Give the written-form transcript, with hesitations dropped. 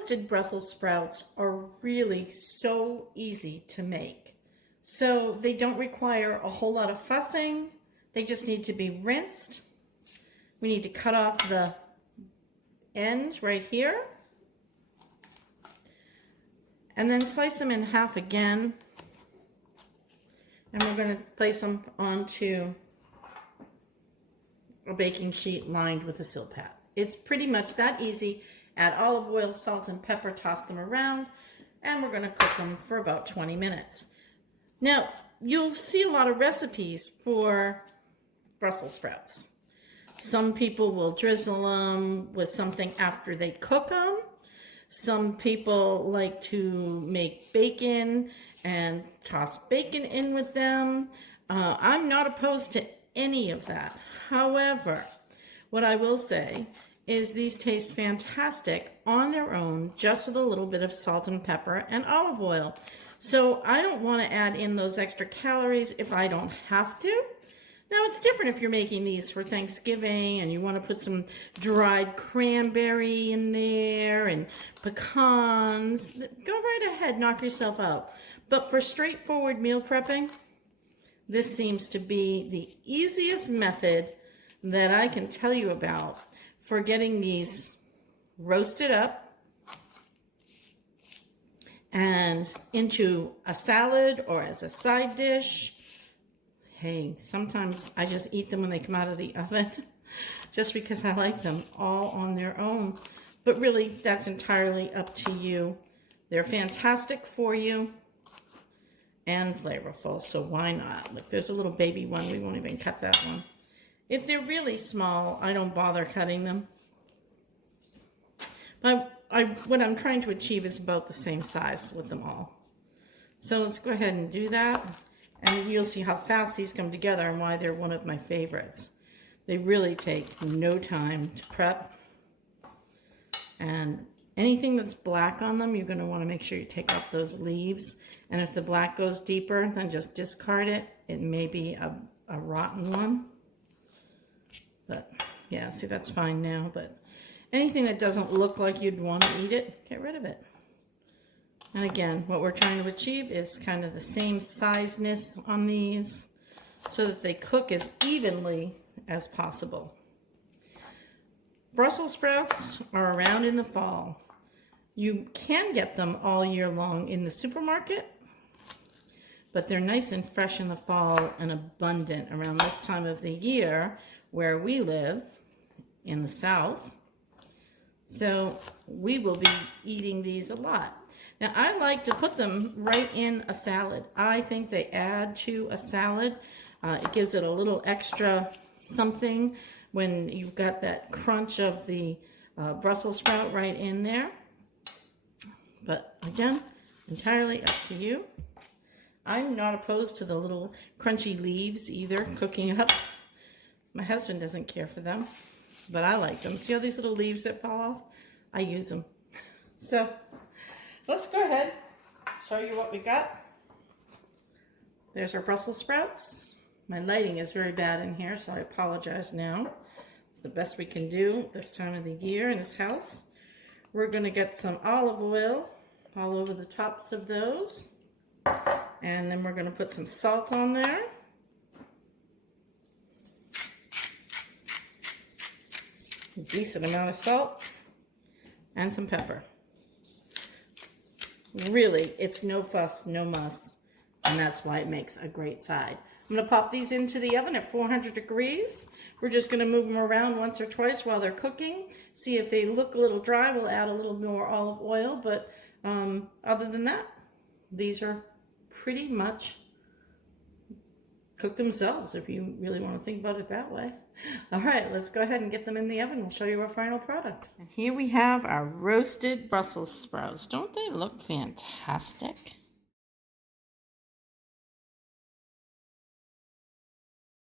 roasted Brussels sprouts are really so easy to make. So they don't require a whole lot of fussing. They just need to be rinsed. We need to cut off the end right here. And then slice them in half again. And we're going to place them onto a baking sheet lined with a Silpat. It's pretty much that easy. Add olive oil, salt, and pepper, toss them around, and we're going to cook them for about 20 minutes. Now, you'll see a lot of recipes for Brussels sprouts. Some people will drizzle them with something after they cook them. Some people like to make bacon and toss bacon in with them. I'm not opposed to any of that. However, what I will say is these taste fantastic on their own, just with a little bit of salt and pepper and olive oil. So I don't want to add in those extra calories if I don't have to. Now it's different if you're making these for Thanksgiving and you want to put some dried cranberry in there and pecans. Go right ahead, knock yourself out. But for straightforward meal prepping, this seems to be the easiest method that I can tell you about for getting these roasted up and into a salad or as a side dish. Hey, sometimes I just eat them when they come out of the oven just because I like them all on their own. But really, that's entirely up to you. They're fantastic for you and flavorful, so why not? Look, there's a little baby one. We won't even cut that one. If they're really small, I don't bother cutting them. But what I'm trying to achieve is about the same size with them all. So let's go ahead and do that. And you'll see how fast these come together and why they're one of my favorites. They really take no time to prep. And anything that's black on them, you're going to want to make sure you take off those leaves. And if the black goes deeper, then just discard it. It may be a rotten one. But yeah, see, that's fine now. But anything that doesn't look like you'd want to eat it, get rid of it. And again, what we're trying to achieve is kind of the same sizeness on these so that they cook as evenly as possible. Brussels sprouts are around in the fall. You can get them all year long in the supermarket, but they're nice and fresh in the fall and abundant around this time of the year where we live in the South. So we will be eating these a lot. Now, I like to put them right in a salad. I think they add to a salad. It gives it a little extra something when you've got that crunch of the Brussels sprout right in there. But again, entirely up to you. I'm not opposed to the little crunchy leaves either, cooking up. My husband doesn't care for them, but I like them. See all these little leaves that fall off? I use them. So let's go ahead, show you what we got. There's our Brussels sprouts. My lighting is very bad in here, so I apologize now. It's the best we can do this time of the year in this house. We're going to get some olive oil all over the tops of those. And then we're going to put some salt on there. A decent amount of salt. And some pepper. Really, it's no fuss, no muss, and that's why it makes a great side. I'm going to pop these into the oven at 400 degrees. We're just going to move them around once or twice while they're cooking. See if they look a little dry, we'll add a little more olive oil, but other than that, these are pretty much cook themselves if you really want to think about it that way. All right, let's go ahead and get them in the oven. We'll show you our final product. And here we have our roasted Brussels sprouts. Don't they look fantastic?